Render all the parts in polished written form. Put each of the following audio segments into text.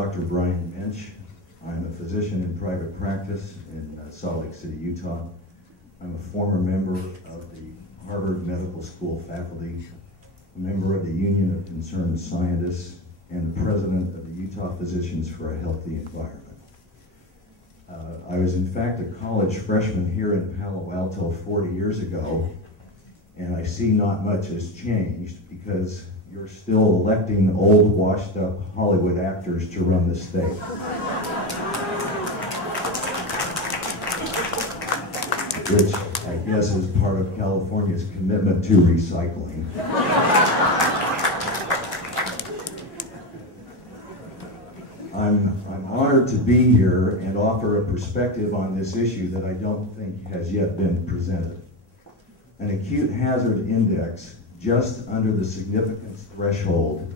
Dr. Brian Moench. I'm a physician in private practice in Salt Lake City, Utah. I'm a former member of the Harvard Medical School faculty, a member of the Union of Concerned Scientists, and the president of the Utah Physicians for a Healthy Environment. I was in fact a college freshman here in Palo Alto 40 years ago, and I see not much has changed because you're still electing old, washed-up Hollywood actors to run the state. Which I guess is part of California's commitment to recycling. I'm honored to be here and offer a perspective on this issue that I don't think has yet been presented. An acute hazard index just under the significance threshold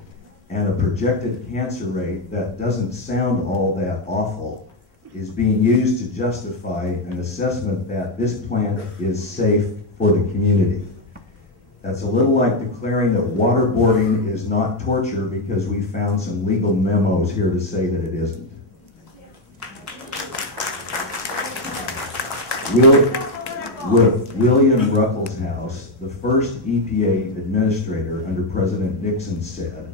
and a projected cancer rate that doesn't sound all that awful is being used to justify an assessment that this plant is safe for the community. That's a little like declaring that waterboarding is not torture because we found some legal memos here to say that it isn't. With William Ruckelshaus, the first EPA administrator under President Nixon, said,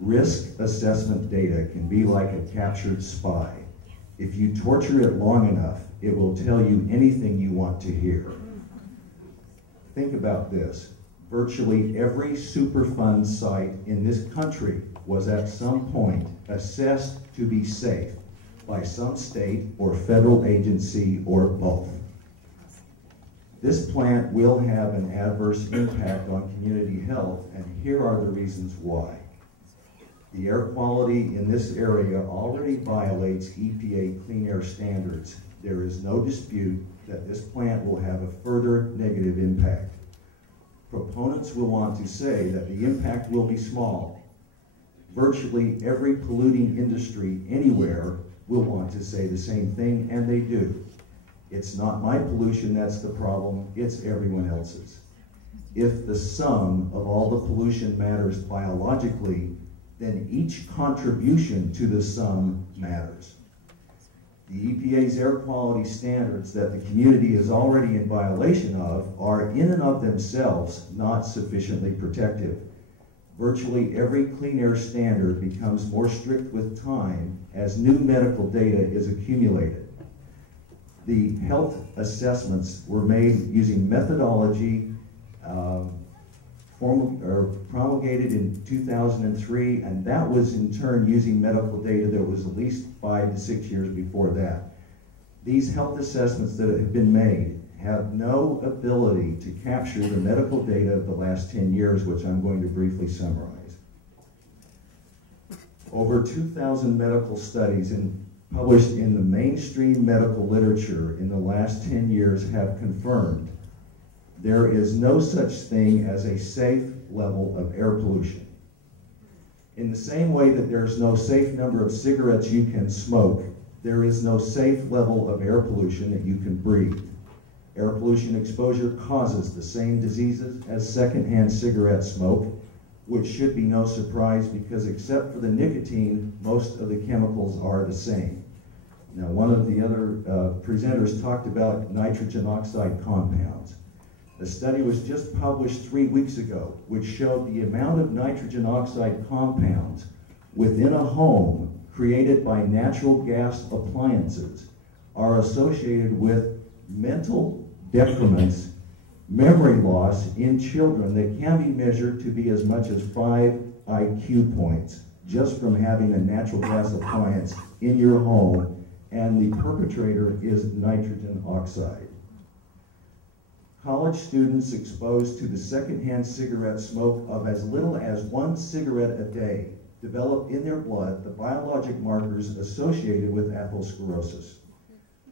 "Risk assessment data can be like a captured spy. If you torture it long enough, it will tell you anything you want to hear." Think about this. Virtually every Superfund site in this country was at some point assessed to be safe by some state or federal agency or both. This plant will have an adverse impact on community health, and here are the reasons why. The air quality in this area already violates EPA clean air standards. There is no dispute that this plant will have a further negative impact. Proponents will want to say that the impact will be small. Virtually every polluting industry anywhere will want to say the same thing, and they do. It's not my pollution that's the problem, it's everyone else's. If the sum of all the pollution matters biologically, then each contribution to the sum matters. The EPA's air quality standards that the community is already in violation of are in and of themselves not sufficiently protective. Virtually every clean air standard becomes more strict with time as new medical data is accumulated. The health assessments were made using methodology promulgated in 2003, and that was in turn using medical data that was at least 5 to 6 years before that. These health assessments that have been made have no ability to capture the medical data of the last 10 years, which I'm going to briefly summarize. Over 2,000 medical studies published in the mainstream medical literature in the last 10 years have confirmed there is no such thing as a safe level of air pollution. In the same way that there's no safe number of cigarettes you can smoke, there is no safe level of air pollution that you can breathe. Air pollution exposure causes the same diseases as secondhand cigarette smoke, which should be no surprise because except for the nicotine, most of the chemicals are the same. Now, one of the other presenters talked about nitrogen oxide compounds. A study was just published 3 weeks ago, which showed the amount of nitrogen oxide compounds within a home created by natural gas appliances are associated with mental decrements, memory loss in children that can be measured to be as much as 5 IQ points just from having a natural gas appliance in your home, and the perpetrator is nitrogen oxide. College students exposed to the secondhand cigarette smoke of as little as 1 cigarette a day develop in their blood the biologic markers associated with atherosclerosis.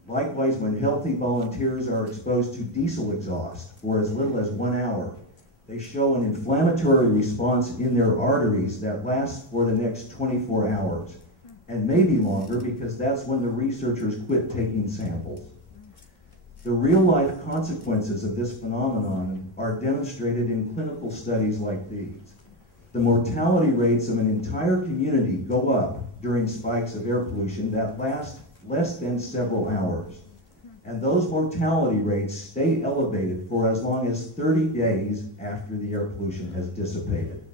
Likewise, when healthy volunteers are exposed to diesel exhaust for as little as 1 hour, they show an inflammatory response in their arteries that lasts for the next 24 hours, and maybe longer because that's when the researchers quit taking samples. The real-life consequences of this phenomenon are demonstrated in clinical studies like these. The mortality rates of an entire community go up during spikes of air pollution that last less than several hours. And those mortality rates stay elevated for as long as 30 days after the air pollution has dissipated.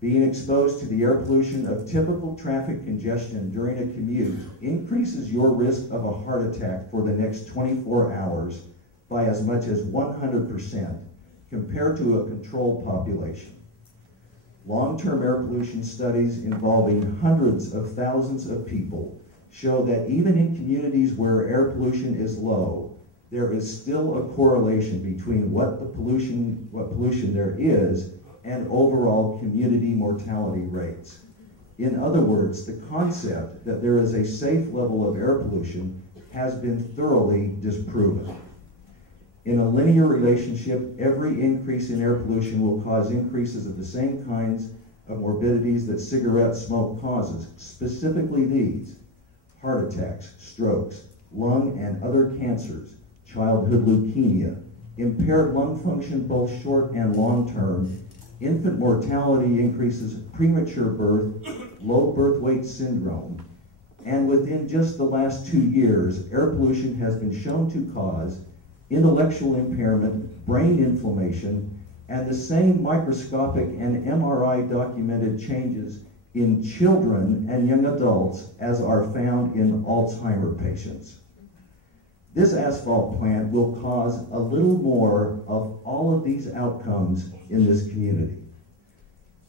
Being exposed to the air pollution of typical traffic congestion during a commute increases your risk of a heart attack for the next 24 hours by as much as 100% compared to a controlled population. Long-term air pollution studies involving hundreds of thousands of people show that even in communities where air pollution is low, there is still a correlation between what pollution there is and overall community mortality rates. In other words, the concept that there is a safe level of air pollution has been thoroughly disproven. In a linear relationship, every increase in air pollution will cause increases of the same kinds of morbidities that cigarette smoke causes, specifically these: heart attacks, strokes, lung and other cancers, childhood leukemia, impaired lung function both short and long term, infant mortality increases, premature birth, low birth weight syndrome, and within just the last 2 years, air pollution has been shown to cause intellectual impairment, brain inflammation, and the same microscopic and MRI documented changes in children and young adults as are found in Alzheimer's patients. This asphalt plant will cause a little more of all of these outcomes in this community.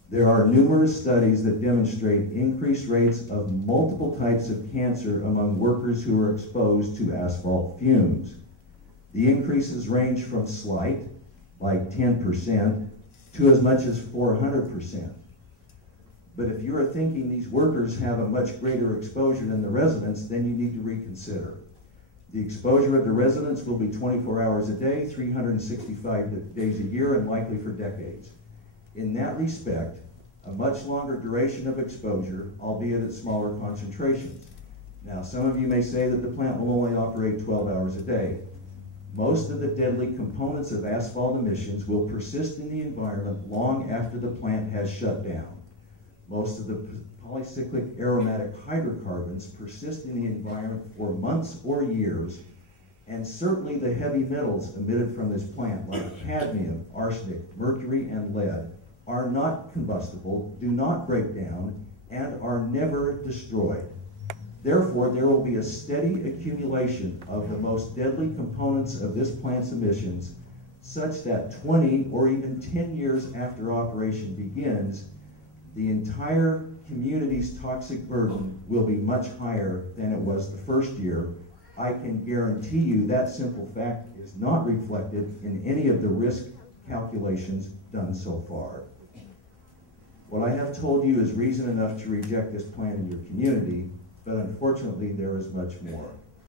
There are numerous studies that demonstrate increased rates of multiple types of cancer among workers who are exposed to asphalt fumes. The increases range from slight, like 10%, to as much as 400%. But if you are thinking these workers have a much greater exposure than the residents, then you need to reconsider. The exposure of the residents will be 24 hours a day, 365 days a year, and likely for decades. In that respect, a much longer duration of exposure, albeit at smaller concentrations. Now, some of you may say that the plant will only operate 12 hours a day. Most of the deadly components of asphalt emissions will persist in the environment long after the plant has shut down. Most of the polycyclic aromatic hydrocarbons persist in the environment for months or years, and certainly the heavy metals emitted from this plant, like cadmium, arsenic, mercury, and lead, are not combustible, do not break down, and are never destroyed. Therefore, there will be a steady accumulation of the most deadly components of this plant's emissions, such that 20 or even 10 years after operation begins, the entire community's toxic burden will be much higher than it was the first year. I can guarantee you that simple fact is not reflected in any of the risk calculations done so far. What I have told you is reason enough to reject this plant in your community, but unfortunately there is much more.